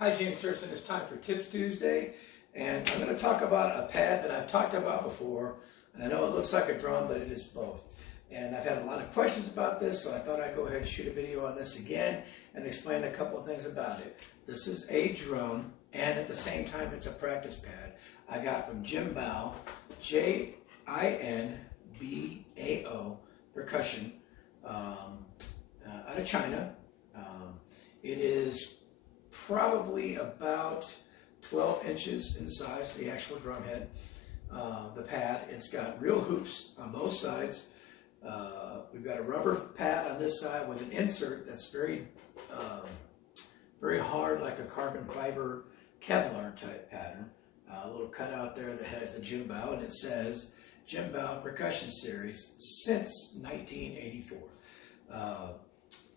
Hi, JamesAnimalHarrison. It's time for Tips Tuesday, and I'm going to talk about a pad that I've talked about before, and I know it looks like a drum, but it is both. And I've had a lot of questions about this, so I thought I'd go ahead and shoot a video on this again and explain a couple of things about it. This is a drum, and at the same time, it's a practice pad I got from Jinbao, Jinbao percussion out of China. It is probably about 12 inches in size, the actual drum head. The pad, it's got real hoops on both sides. We've got a rubber pad on this side with an insert that's very hard, like a carbon fiber Kevlar type pattern. A little cutout there that has the Jinbao, and it says Jinbao Percussion Series since 1984.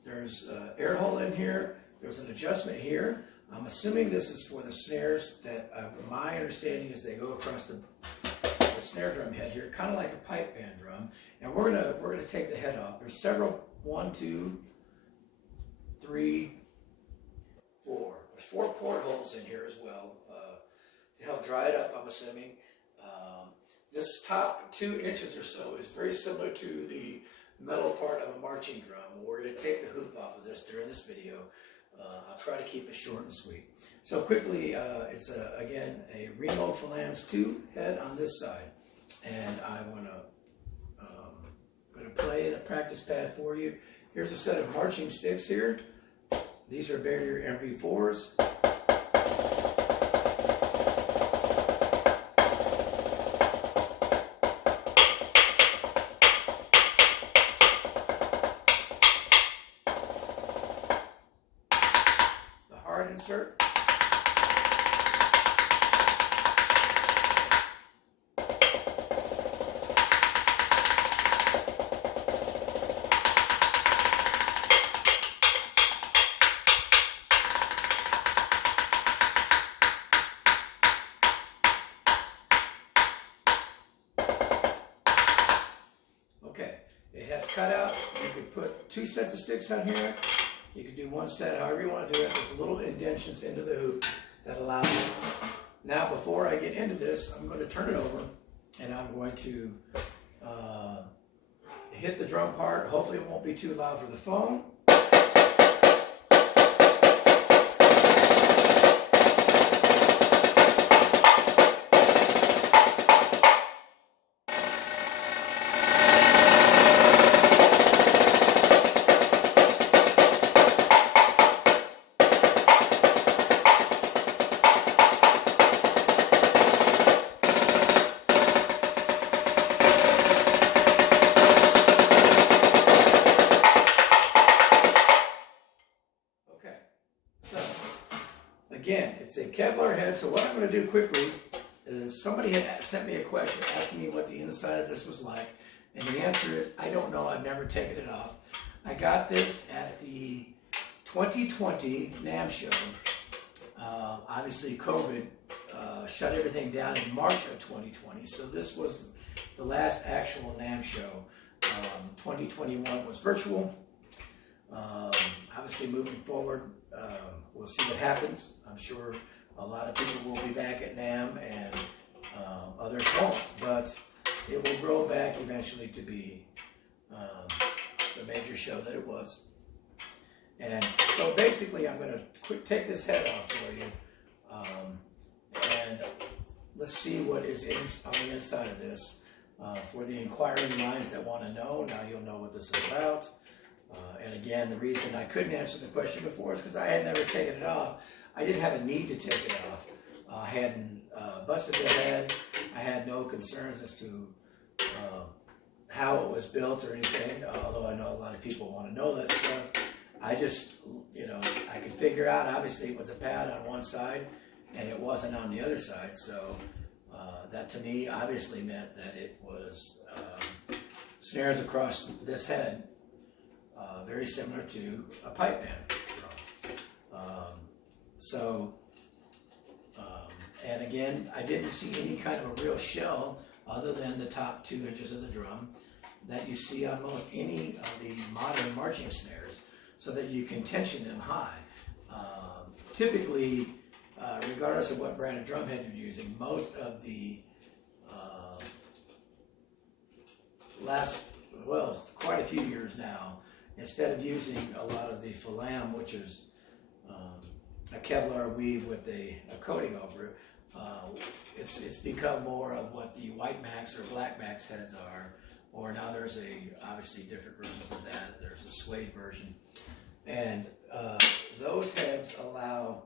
There's an air hole in here. There's an adjustment here. I'm assuming this is for the snares that my understanding is they go across the snare drum head here, kind of like a pipe band drum. And we're gonna take the head off. There's several, 1, 2, 3, 4. There's 4 portholes in here as well to help dry it up, I'm assuming. This top 2 inches or so is very similar to the metal part of a marching drum. We're going to take the hoop off of this during this video. I'll try to keep it short and sweet. So quickly, it's again a Remo Phalanx 2 head on this side, and I'm going to play the practice pad for you. Here's a set of marching sticks here. These are Barrier MP4s. Insert. Okay, it has cutouts. You could put 2 sets of sticks on here. You can do 1 set, however you want to do it. There's little indentions into the hoop that allow you. Now, before I get into this, I'm going to turn it over, and I'm going to hit the drum part. Hopefully it won't be too loud for the phone. Again, it's a Kevlar head, so what I'm going to do quickly is somebody had sent me a question asking me what the inside of this was like, and the answer is I don't know. I've never taken it off. I got this at the 2020 NAMM show. Obviously, COVID shut everything down in March of 2020, so this was the last actual NAMM show. 2021 was virtual. Obviously, moving forward, we'll see what happens. I'm sure a lot of people will be back at NAMM, and others won't, but it will grow back eventually to be the major show that it was. And so basically, I'm going to take this head off for you, and let's see what is on the inside of this. For the inquiring minds that want to know, now you'll know what this is about. And again, the reason I couldn't answer the question before is because I had never taken it off. I didn't have a need to take it off. I hadn't busted the head. I had no concerns as to how it was built or anything, although I know a lot of people want to know that stuff. I just, I could figure out, obviously it was a pad on one side and it wasn't on the other side. So that to me obviously meant that it was snares across this head. Very similar to a pipe band drum. And again, I didn't see any kind of a real shell other than the top 2 inches of the drum that you see on most any of the modern marching snares, so that you can tension them high. typically, regardless of what brand of drum head you're using, most of the quite a few years now, instead of using a lot of the Falam, which is a Kevlar weave with a coating over it, it's become more of what the White Max or Black Max heads are, or now there's obviously different versions of that. There's a suede version, and those heads allow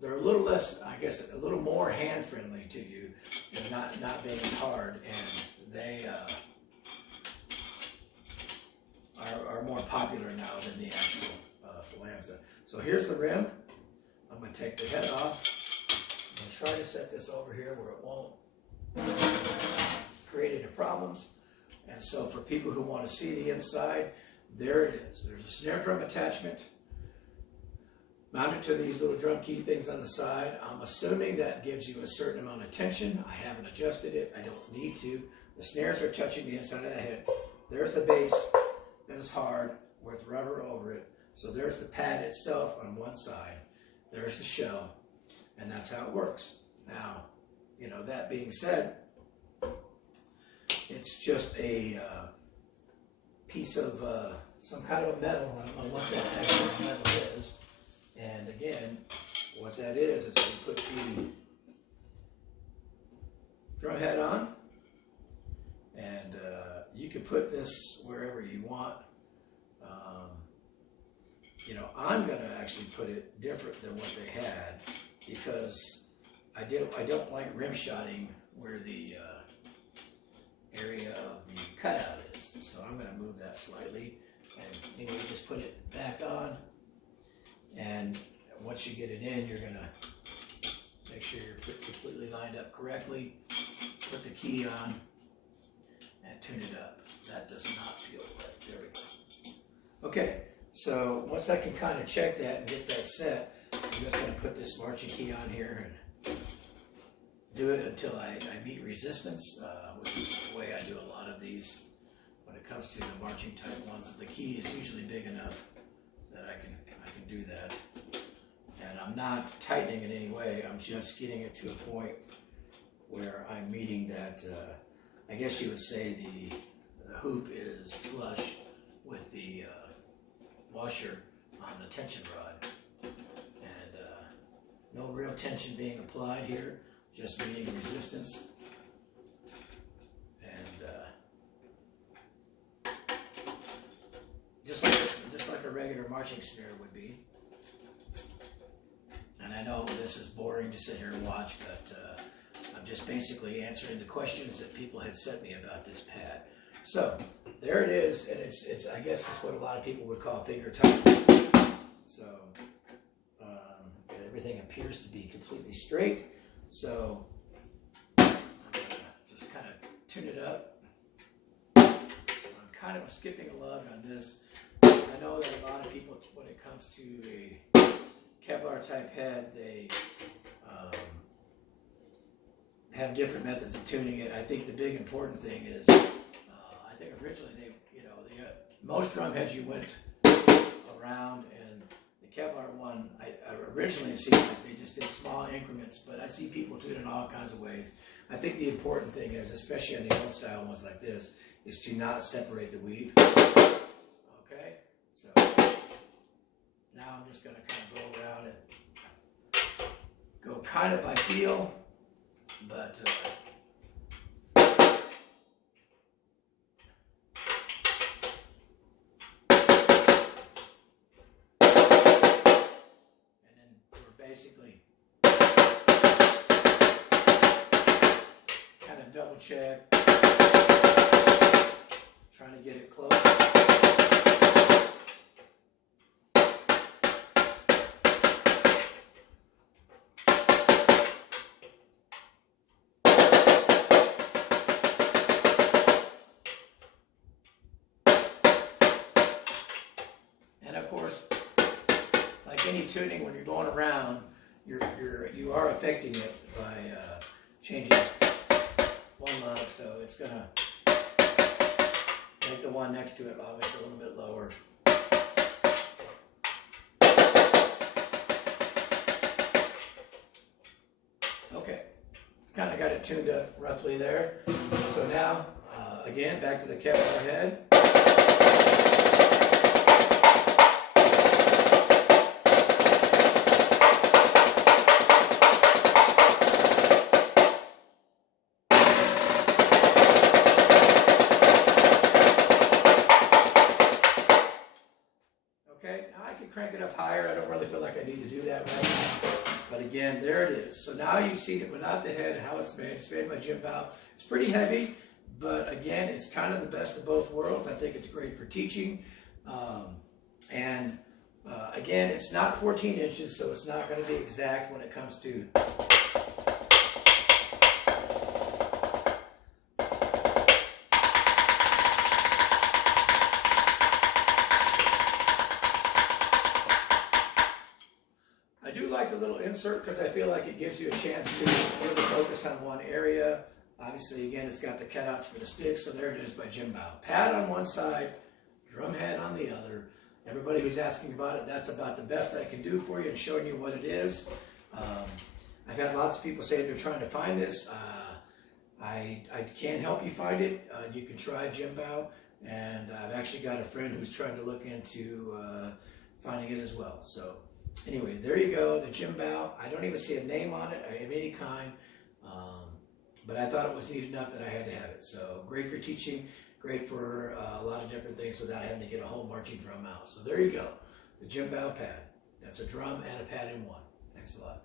they're a little less, I guess, a little more hand friendly to you, and not being hard, and they are more popular now than the actual Falams. So here's the rim. I'm going to take the head off. I'm going to try to set this over here where it won't create any problems. And so for people who want to see the inside, there it is. There's a snare drum attachment mounted to these little drum key things on the side. I'm assuming that gives you a certain amount of tension. I haven't adjusted it. I don't need to. The snares are touching the inside of the head. There's the bass that is hard with rubber over it. So there's the pad itself on one side. There's the shell. And that's how it works. Now, you know, that being said, it's just a piece of some kind of a metal. I don't know what that actual metal is. And again, what that is you put the drum head on, and you can put this wherever you want. You know, I'm going to actually put it different than what they had, because I don't like rim shotting where the area of the cutout is. So I'm going to move that slightly, and anyway, just put it back on. And once you get it in, you're going to make sure you're completely lined up correctly. Put the key on and tune it up. That does not feel right. There we go. Okay, so once I can kind of check that and get that set, I'm just going to put this marching key on here and do it until I meet resistance, which is the way I do a lot of these. When it comes to the marching type ones, the key is usually big enough that I can do that. And I'm not tightening in any way. I'm just getting it to a point where I'm meeting that, I guess you would say the hoop is flush with the washer on the tension rod. And no real tension being applied here, just meeting resistance. And just like a regular marching snare would be. And I know this is boring to sit here and watch, but I'm just basically answering the questions that people had sent me about this pad. So there it is, and it's I guess it's what a lot of people would call finger tight. So everything appears to be completely straight. So I'm gonna just kind of tune it up. I'm kind of skipping a lug on this. I know that a lot of people, when it comes to a Kevlar type head, they have different methods of tuning it. I think the big important thing is, I think originally most drum heads you went around, and the Kevlar one, originally it seemed like they just did small increments, but I see people do it in all kinds of ways. I think the important thing is, especially on the old style ones like this, is to not separate the weave. Okay, so now I'm just going to kind of go around and go kind of by feel, but and then we're basically kind of double check, trying to get it close. And of course, like any tuning, when you're going around, you are affecting it by changing one lug, so it's gonna make the one next to it obviously a little bit lower. got it tuned up roughly there. So now, again, back to the Kevlar head. Okay, now I can crank it up higher. I don't really feel like I need to do that right now. But again, there it is. So now you've seen it without the head and how it's made. It's made by Jinbao. It's pretty heavy, but again, it's kind of the best of both worlds. I think it's great for teaching. Again, it's not 14 inches, so it's not going to be exact when it comes to I do like the little insert because I feel like it gives you a chance to really focus on one area. Obviously, again, it's got the cutouts for the sticks, so there it is by Jinbao. Pad on one side, drum head on the other. Everybody who's asking about it, that's about the best I can do for you and showing you what it is. I've had lots of people say they're trying to find this. I can't help you find it. You can try Jinbao, and I've actually got a friend who's trying to look into finding it as well. So anyway, there you go, the Jinbao. I don't even see a name on it of any kind, but I thought it was neat enough that I had to have it. So great for teaching, great for a lot of different things without having to get a whole marching drum out. So there you go, the Jinbao pad. That's a drum and a pad in one. Thanks a lot.